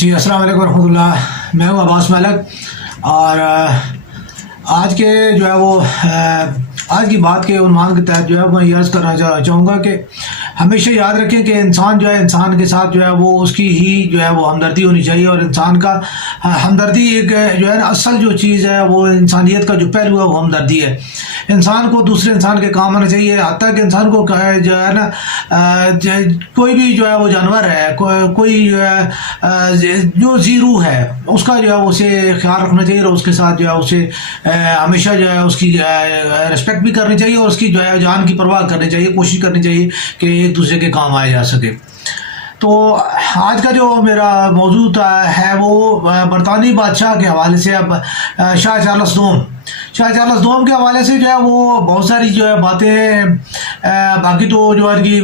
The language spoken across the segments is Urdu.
جی السلام علیکم ورحمۃ اللہ. میں ہوں عباس ملک. اور آج کے جو ہے وہ آج کی بات کے عنوان کے تحت جو ہے میں یہ عرض کرنا چاہوں گا کہ ہمیشہ یاد رکھیں کہ انسان جو ہے انسان کے ساتھ جو ہے وہ اس کی ہی جو ہے وہ ہمدردی ہونی چاہیے. اور انسان کا ہمدردی ایک جو ہے نا اصل جو چیز ہے وہ انسانیت کا جو پہلو ہے وہ ہمدردی ہے. انسان کو دوسرے انسان کے کام آنا چاہیے. حتیٰ کہ انسان کو جو ہے نا کوئی بھی جو ہے وہ جانور ہے, کوئی جو زیرو ہے اس کا جو ہے اسے خیال رکھنا چاہیے اور اس کے ساتھ جو ہے اسے ہمیشہ جو ہے اس کی رسپیکٹ بھی کرنی چاہیے اور اس کی جو ہے جان کی پرواہ کرنی چاہیے. کوشش کرنی چاہیے کہ ایک دوسرے کے کام آئے جا سکے. تو آج کا جو میرا موضوع ہے وہ برطانوی بادشاہ کے حوالے سے. اب شاہ چارلس دوم کے حوالے سے جو ہے وہ بہت ساری جو ہے باتیں باقی تو جو ہے کہ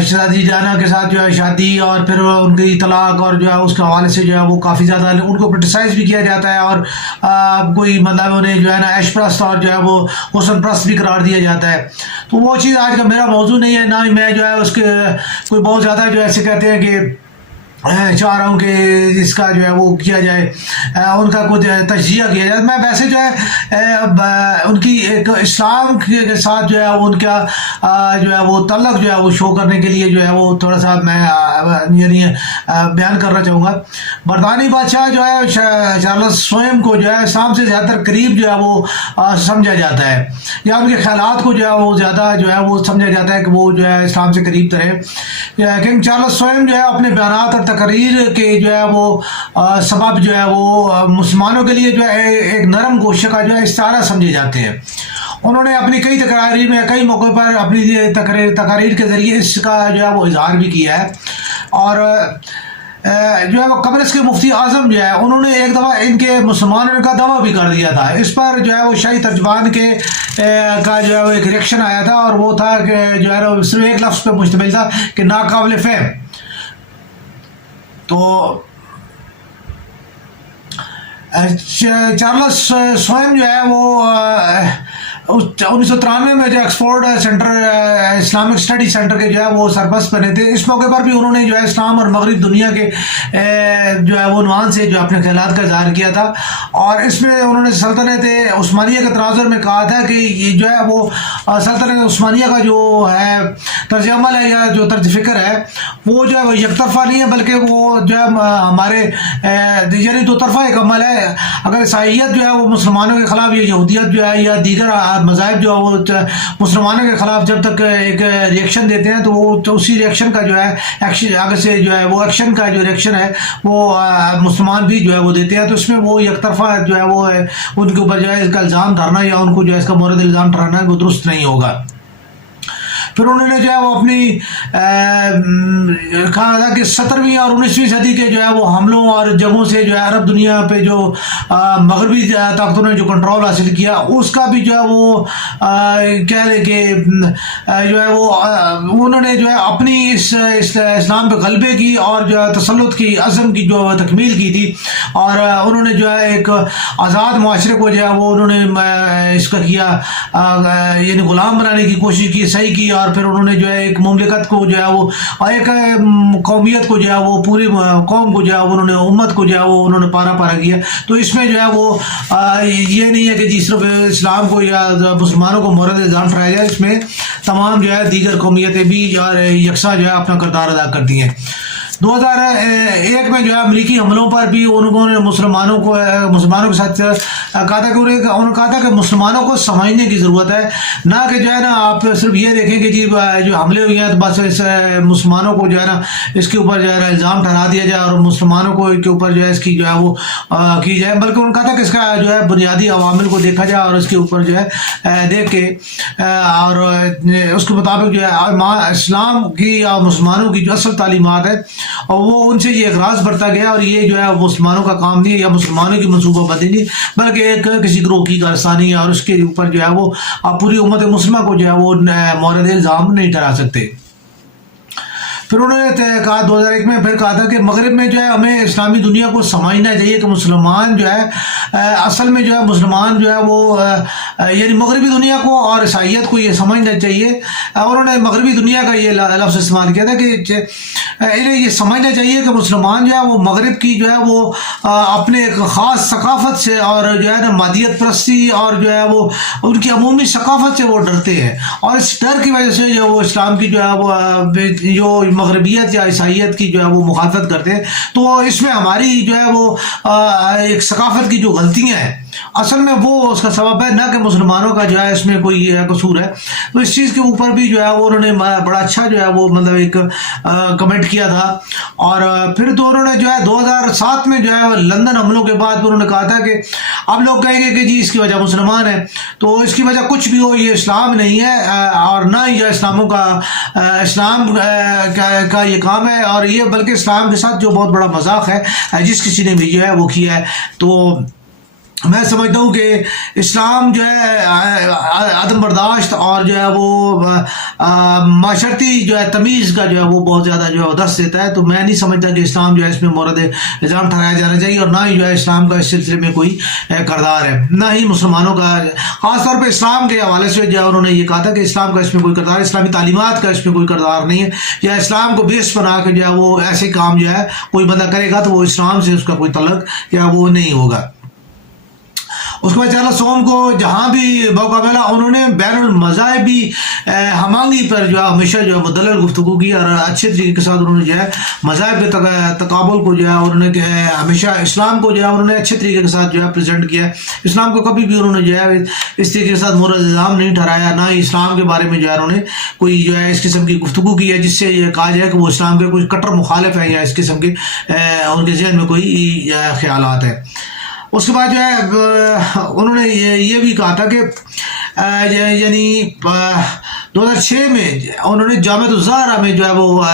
شہزادی ڈیانا کے ساتھ جو ہے شادی اور پھر ان کی طلاق اور جو ہے اس کے حوالے سے جو ہے وہ کافی زیادہ ان کو کرٹیسائز بھی کیا جاتا ہے اور کوئی مطلب انہیں جو ہے نا عیش پرست اور جو ہے وہ حسن پرست بھی قرار دیا جاتا ہے. تو وہ چیز آج کا میرا موضوع نہیں ہے, نہ ہی میں جو ہے اس کے کوئی بہت زیادہ جو ایسے کہتے ہیں کہ چاہ رہا ہوں کہ اس کا جو ہے وہ کیا جائے, ان کا کچھ تجزیہ کیا جائے. میں ویسے جو ہے ان کی ایک اسلام کے ساتھ جو ہے ان کا جو ہے وہ تعلق جو ہے وہ شو کرنے کے لیے جو ہے وہ تھوڑا سا میں یعنی بیان کرنا چاہوں گا. برطانوی بادشاہ جو ہے چارلس دوم کو جو ہے اسلام سے زیادہ تر قریب جو ہے وہ سمجھا جاتا ہے, یا ان کے خیالات کو جو ہے وہ زیادہ جو ہے وہ سمجھا جاتا ہے کہ وہ جو ہے اسلام سے قریب تر ہے. کنگ چارلس دوم جو ہے اپنے بیانات اور تقاریر کے جو ہے وہ سبب جو ہے وہ مسلمانوں کے لیے جو ہے ایک نرم گوشہ کا جو ہے استعارہ سمجھے جاتے ہیں. انہوں نے اپنی کئی تقاریر میں کئی موقع پر اپنی تقاریر کے ذریعے اس کا جو ہے وہ اظہار بھی کیا ہے. اور جو ہے وہ قبرص کے مفتی اعظم جو ہے انہوں نے ایک دفعہ ان کے مسلمانوں کا دعویٰ بھی کر دیا تھا. اس پر جو ہے وہ شاہی ترجمان کے کا جو ہے وہ ایک ریئیکشن آیا تھا اور وہ تھا کہ جو ہے نا صرف ایک لفظ پہ مشتمل تھا کہ ناقابل فہم. تو چارلس دوم جو ہے وہ 1993 میں جو ایکسفورڈ سینٹر اسلامک اسٹڈی سینٹر کے جو ہے وہ سرپرست بنے تھے. اس موقع پر بھی انہوں نے جو ہے اسلام اور مغرب دنیا کے جو ہے وہ عنوان سے جو اپنے خیالات کا اظہار کیا تھا. اور اس میں انہوں نے سلطنت عثمانیہ کے تناظر میں کہا تھا کہ یہ جو ہے وہ سلطنت عثمانیہ کا جو ہے طرز عمل ہے یا جو طرز فکر ہے وہ جو ہے وہ یک طرفہ نہیں ہے, بلکہ وہ جو ہے ہمارے یعنی دو طرفہ ایک عمل ہے. اگر عیسائیت جو ہے وہ مسلمانوں کے خلاف یا یہودیت جو ہے یا دیگر مذاہب جو وہ مسلمانوں کے خلاف جب تک ایک ریئیکشن دیتے ہیں تو وہ اسی ریئیکشن کا جو ہے ایکشن آگے سے جو ہے وہ ایکشن کا جو ریئیکشن ہے وہ مسلمان بھی جو ہے وہ دیتے ہیں. تو اس میں وہ یک طرفہ جو ہے وہ ان کے اوپر جو ہے اس کا الزام دھرنا یا ان کو جو ہے اس کا مورد الزام ٹھہرانا وہ درست نہیں ہوگا. پھر انہوں نے جو ہے وہ اپنی کہا تھا کہ 17ویں اور 19ویں صدی کے جو ہے وہ حملوں اور جنگوں سے جو ہے عرب دنیا پہ جو مغربی طاقتوں نے جو کنٹرول حاصل کیا اس کا بھی جو ہے وہ کہہ لیں کہ جو ہے وہ انہوں نے جو ہے اپنی اس اسلام پہ غلبے کی اور جو ہے تسلط کی عزم کی جو تکمیل کی تھی. اور انہوں نے جو ہے ایک آزاد معاشرے کو جو ہے وہ انہوں نے اس کا کیا یعنی غلام بنانے کی کوشش کی, صحیح کی. اور پھر انہوں نے جو ہے ایک مملکت کو جو ہے وہ ایک قومیت کو جو ہے وہ پوری قوم کو جو ہے انہوں نے امت کو جو ہے وہ انہوں نے پارا کیا. تو اس میں جو ہے وہ یہ نہیں ہے کہ جس صرف اسلام کو یا مسلمانوں کو مورد الزام ٹھہرایا جائے, اس میں تمام جو ہے دیگر قومیتیں بھی یکساں جو ہے اپنا کردار ادا کرتی ہیں. 2001 میں جو ہے امریکی حملوں پر بھی انہوں نے مسلمانوں کے ساتھ کہا تھا کہ انہوں نے کہا تھا کہ مسلمانوں کو سمجھنے کی ضرورت ہے, نہ کہ جو ہے نا آپ صرف یہ دیکھیں کہ جی جو حملے ہوئے ہیں تو بس اس مسلمانوں کو جو ہے نا اس کے اوپر جو ہے الزام ٹھہرا دیا جائے اور مسلمانوں کو کے اوپر جو ہے اس کی جو ہے وہ کی جائے, بلکہ انہوں نے کہا تھا کہ اس کا جو ہے بنیادی عوامل کو دیکھا جائے اور اس کے اوپر جو ہے دیکھ کے اور اس کے مطابق جو ہے اسلام کی یا مسلمانوں کی جو اصل تعلیمات ہے اور وہ ان سے یہ اغراض برتا گیا. اور یہ جو ہے مسلمانوں کا کام نہیں ہے یا مسلمانوں کی منصوبہ بندی نہیں, بلکہ ایک کسی گروہ کی کارستانی ہے اور اس کے اوپر جو ہے وہ آپ پوری امت مسلمہ کو جو ہے وہ مورد الزام نہیں ٹھہرا سکتے. پھر انہوں نے کہا 2001 میں پھر کہا تھا کہ مغرب میں جو ہے ہمیں اسلامی دنیا کو سمجھنا چاہیے کہ مسلمان جو ہے اصل میں جو ہے مسلمان جو ہے وہ یعنی مغربی دنیا کو اور عیسائیت کو یہ سمجھنا چاہیے. انہوں نے مغربی دنیا کا یہ لفظ استعمال کیا تھا کہ انہیں یہ سمجھنا چاہیے کہ مسلمان جو ہے وہ مغرب کی جو ہے وہ اپنے ایک خاص ثقافت سے اور جو ہے نا مادیت پرستی اور جو ہے وہ ان کی عمومی ثقافت سے وہ ڈرتے ہیں, اور اس ڈر کی وجہ سے جو وہ اسلام کی جو ہے وہ جو مغربیت یا عیسائیت کی جو ہے وہ مخالفت کرتے ہیں. تو اس میں ہماری جو ہے وہ ایک ثقافت کی جو غلطیاں ہیں اصل میں وہ اس کا سبب ہے, نہ کہ مسلمانوں کا جو ہے اس میں کوئی قصور ہے. تو اس چیز کے اوپر بھی جو ہے وہ انہوں نے بڑا اچھا جو ہے وہ مطلب ایک کمنٹ کیا تھا. اور پھر تو انہوں نے جو ہے 2007 میں جو ہے لندن حملوں کے بعد انہوں نے کہا تھا کہ اب لوگ کہیں گے کہ جی اس کی وجہ مسلمان ہے, تو اس کی وجہ کچھ بھی ہو یہ اسلام نہیں ہے اور نہ ہی جو اسلام کا یہ کام ہے, اور یہ بلکہ اسلام کے ساتھ جو بہت بڑا مذاق ہے جس کسی نے بھی جو ہے وہ کیا ہے. تو میں سمجھتا ہوں کہ اسلام جو ہے عدم برداشت اور جو ہے وہ معاشرتی جو ہے تمیز کا جو ہے وہ بہت زیادہ جو ہے دست دیتا ہے. تو میں نہیں سمجھتا کہ اسلام جو ہے اس میں مورد الزام ٹھہرایا جانا چاہیے, اور نہ ہی جو ہے اسلام کا اس سلسلے میں کوئی کردار ہے, نہ ہی مسلمانوں کا. خاص طور پہ اسلام کے حوالے سے جو ہے انہوں نے یہ کہا تھا کہ اسلام کا اس میں کوئی کردار, اسلامی تعلیمات کا اس میں کوئی کردار نہیں ہے, یا اسلام کو بیس بنا کے جو ہے وہ ایسے کام جو ہے کوئی بندہ کرے گا تو وہ اسلام سے اس کا کوئی تعلق یا وہ نہیں ہوگا. اس کے بعد 4 سوم کو جہاں بھی موقع ملا انہوں نے بین المذاہبی ہمانگی پر جو ہے ہمیشہ جو ہے مدلل گفتگو کی, اور اچھے طریقے کے ساتھ انہوں نے جو ہے مذاہب کے تقابل کو جو ہے انہوں نے ہمیشہ اسلام کو جو ہے انہوں نے اچھے طریقے کے ساتھ جو ہے پریزنٹ کیا. اسلام کو کبھی بھی انہوں نے جو ہے اس طریقے کے ساتھ مورد الزام نہیں ٹھہرایا, نہ ہی اسلام کے بارے میں جو ہے انہوں نے کوئی جو ہے اس قسم کی گفتگو کی ہے جس سے یہ کہا جائے کہ وہ اسلام کے کچھ کٹر مخالف ہیں یا اس قسم کے ان کے ذہن میں کوئی خیالات ہیں. اس کے بعد جو ہے انہوں نے یہ بھی کہا تھا کہ یعنی 2006 میں انہوں نے جامعۃ الزہرا میں جو ہے وہ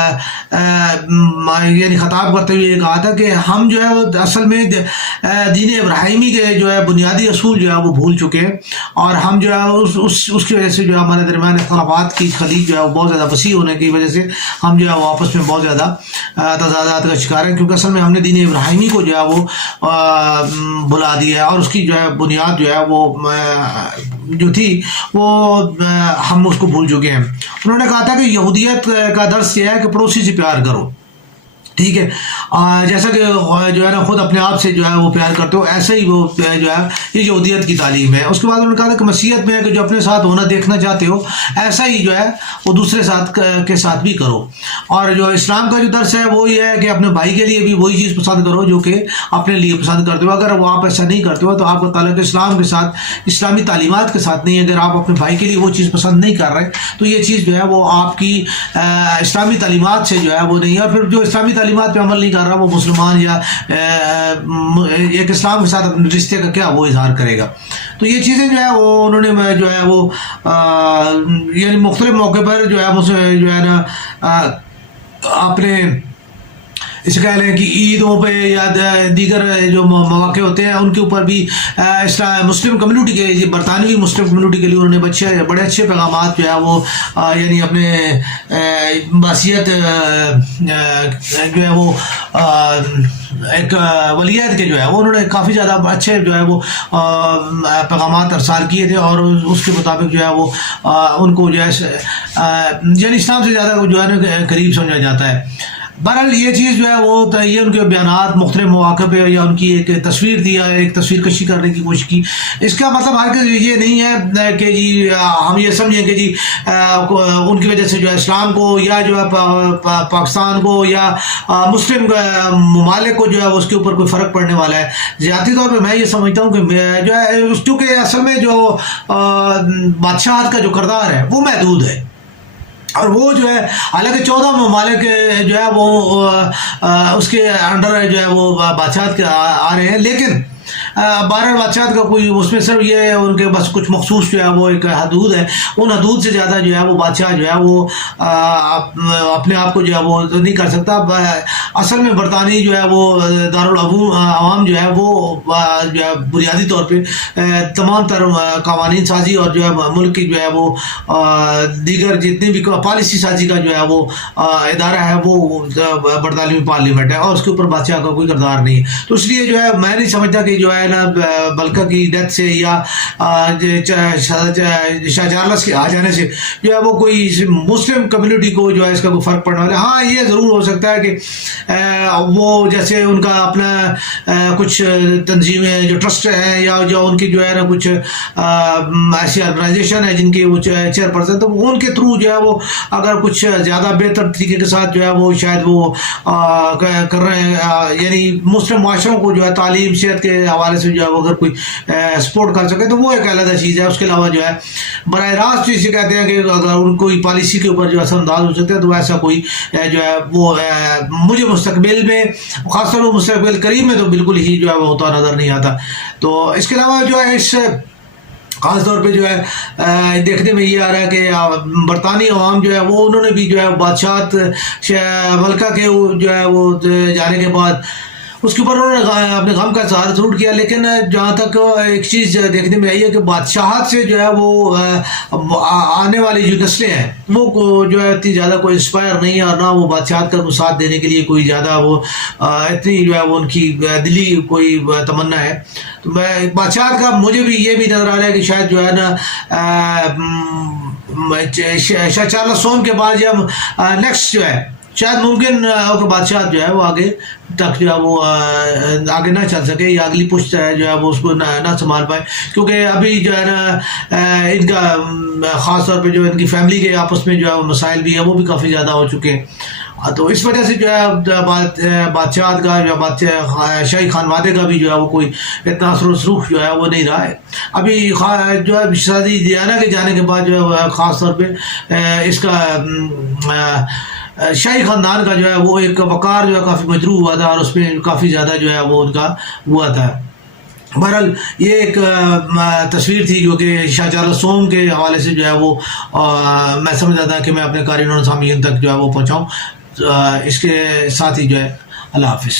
یعنی خطاب کرتے ہوئے یہ کہا تھا کہ ہم جو ہے وہ اصل میں دین ابراہیمی کے جو ہے بنیادی اصول جو ہے وہ بھول چکے ہیں, اور ہم جو ہے اس کی وجہ سے جو ہے ہمارے درمیان اختلافات کی خلیج جو ہے وہ بہت زیادہ وسیع ہونے کی وجہ سے ہم جو ہے وہ آپس میں بہت زیادہ تضادات کا شکار ہیں, کیونکہ اصل میں ہم نے دین ابراہیمی کو جو ہے وہ بلا دیا ہے, اور اس کی جو ہے بنیاد جو ہے وہ جو تھی وہ ہم اس کو بھول چکے ہیں. انہوں نے کہا تھا کہ یہودیت کا درس یہ ہے کہ پڑوسی سے پیار کرو, ٹھیک ہے, جیسا کہ جو ہے نا خود اپنے آپ سے جو ہے وہ پیار کرتے ہو ایسا ہی وہ جو ہے یہ یہودیت کی تعلیم ہے. اس کے بعد انہوں نے کہا کہ مسیحیت میں ہے کہ جو اپنے ساتھ ہونا دیکھنا چاہتے ہو ایسا ہی جو ہے وہ دوسرے کے ساتھ بھی کرو, اور جو اسلام کا جو درس ہے وہ یہ ہے کہ اپنے بھائی کے لیے بھی وہی چیز پسند کرو جو کہ اپنے لیے پسند کرتے ہو. اگر وہ آپ ایسا نہیں کرتے ہو تو آپ کا تعلق اسلام کے ساتھ اسلامی تعلیمات کے ساتھ نہیں ہے. اگر آپ اپنے بھائی کے لیے وہ چیز پسند نہیں کر رہے تو یہ چیز جو ہے وہ آپ کی اسلامی تعلیمات سے جو ہے وہ نہیں ہے. پھر جو اسلامی تعلیمات پہ عمل نہیں کر رہا وہ مسلمان یا ایک اسلام کے ساتھ اپنے رشتے کا کیا وہ اظہار کرے گا. تو یہ چیزیں جو ہے وہ انہوں نے جو ہے وہ یعنی مختلف موقع پر جو ہے نا اپنے اس کہہ لیں کہ عیدوں پہ یا دیگر جو مواقع ہوتے ہیں ان کے اوپر بھی مسلم کمیونٹی کے برطانوی مسلم کمیونٹی کے لیے انہوں نے بڑے اچھے پیغامات جو ہے وہ یعنی اپنے معصیت جو ہے وہ ایک ولیت کے جو ہے وہ انہوں نے کافی زیادہ اچھے جو ہے وہ پیغامات ارسال کیے تھے, اور اس کے مطابق جو ہے وہ ان کو جو ہے یعنی اسلام سے زیادہ جو ہے نا قریب سمجھا جاتا ہے. بہرحال یہ چیز جو ہے وہ یہ ان کے بیانات مختلف مواقع پہ یا ان کی ایک تصویر دیا, ایک تصویر کشی کرنے کی کوشش کی. اس کا مطلب ہرگز یہ نہیں ہے کہ جی ہم یہ سمجھیں کہ جی ان کی وجہ سے جو ہے اسلام کو یا جو ہے پاکستان کو یا مسلم ممالک کو جو ہے اس کے اوپر کوئی فرق پڑنے والا ہے. ذاتی طور پہ میں یہ سمجھتا ہوں کہ جو ہے کیونکہ اصل میں جو بادشاہت کا جو کردار ہے وہ محدود ہے, اور وہ جو ہے حالانکہ 14 ممالک جو ہے وہ اس کے انڈر جو ہے وہ بادشاہت کے آ رہے ہیں, لیکن بہرحال بادشاہت کا کوئی اس میں صرف یہ ہے ان کے بس کچھ مخصوص جو ہے وہ ایک حدود ہے، ان حدود سے زیادہ جو ہے وہ بادشاہ جو ہے وہ اپنے آپ کو جو ہے وہ نہیں کر سکتا۔ اصل میں برطانوی جو ہے وہ دارالعوام جو ہے وہ جو ہے بنیادی طور پہ تمام تر قوانین سازی اور جو ہے ملک کی جو ہے وہ دیگر جتنی بھی پالیسی سازی کا جو ہے وہ ادارہ ہے وہ برطانوی پارلیمنٹ ہے، اور اس کے اوپر بادشاہ کا کوئی کردار نہیں ہے۔ تو اس لیے جو ہے میں نہیں سمجھتا کہ جو ہے نا ملکہ کی ڈیتھ سے یا شاہ چارلس کے آ جانے سے جو ہے وہ کوئی مسلم کمیونٹی کو جو ہے اس کا کوئی فرق پڑنے والا ہے۔ ہاں یہ ضرور ہو سکتا ہے کہ وہ جیسے ان کا اپنا کچھ تنظیمیں جو ٹرسٹ ہیں یا جو ان کی جو ہے نا کچھ ایسی آرگنائزیشن ہے جن کی وہ چیئر پرسن، تو ان کے تھرو جو ہے وہ اگر کچھ زیادہ بہتر طریقے کے ساتھ جو ہے وہ شاید وہ کر رہے ہیں، یعنی مسلم معاشروں کو جو ہے تعلیم صحت کے حوالے سے جو ہے اگر کوئی سپورٹ کر سکے تو وہ ایک علیحدہ چیز ہے۔ اس کے علاوہ جو ہے براہ راست جسے کہتے ہیں کہ اگر ان کوئی پالیسی کے اوپر جو اثر انداز ہو سکتے ہیں تو ایسا کوئی جو ہے وہ مجھے مستقبل میں خاص طور پر مستقبل قریب میں تو بالکل ہی جو ہے وہ ہوتا نظر نہیں آتا۔ تو اس کے علاوہ جو ہے اس خاص طور پہ جو ہے دیکھنے میں یہ آ رہا ہے کہ برطانوی عوام جو ہے وہ انہوں نے بھی جو ہے بادشاہت ملکہ کے جو ہے وہ جانے کے بعد اس کے اوپر انہوں نے اپنے غم کا اظہار ضرور کیا، لیکن جہاں تک ایک چیز دیکھنے میں آئی ہے کہ بادشاہت سے جو ہے وہ آنے والی جو نسلیں ہیں وہ جو ہے اتنی زیادہ کوئی انسپائر نہیں ہے، اور نہ وہ بادشاہت کا ساتھ دینے کے لیے کوئی زیادہ وہ اتنی جو ہے وہ ان کی دلی کوئی تمنا ہے۔ تو میں بادشاہت کا مجھے بھی یہ بھی نظر آ رہا ہے کہ شاید جو ہے نا شاہ چارلس سوم کے بعد جب نیکسٹ جو ہے شاید ممکن ہو کہ بادشاہ جو ہے وہ آگے تک جو ہے وہ آگے نہ چل سکے یا اگلی پشت ہے جو ہے وہ اس کو نہ سنبھال پائے، کیونکہ ابھی جو ہے نا ان کا خاص طور پہ جو ان کی فیملی کے آپس میں جو ہے مسائل بھی ہیں وہ بھی کافی زیادہ ہو چکے ہیں۔ تو اس وجہ سے جو ہے بادشاہت کا جو شاہی خانوادے کا بھی جو ہے وہ کوئی اتنا اثر و رسوخ جو ہے وہ نہیں رہا ہے۔ ابھی جو ہے شہزادی ڈیانا کے جانے کے بعد جو ہے خاص طور پہ اس کا شاہی خاندان کا جو ہے وہ ایک وقار جو ہے کافی مجروح ہوا تھا، اور اس میں کافی زیادہ جو ہے وہ ان کا ہوا تھا۔ بہرحال یہ ایک تصویر تھی جو کہ شاہ چارلس سوم کے حوالے سے جو ہے وہ میں سمجھا تھا کہ میں اپنے قارئین اور سامعین تک جو ہے وہ پہنچاؤں۔ اس کے ساتھ ہی جو ہے اللہ حافظ۔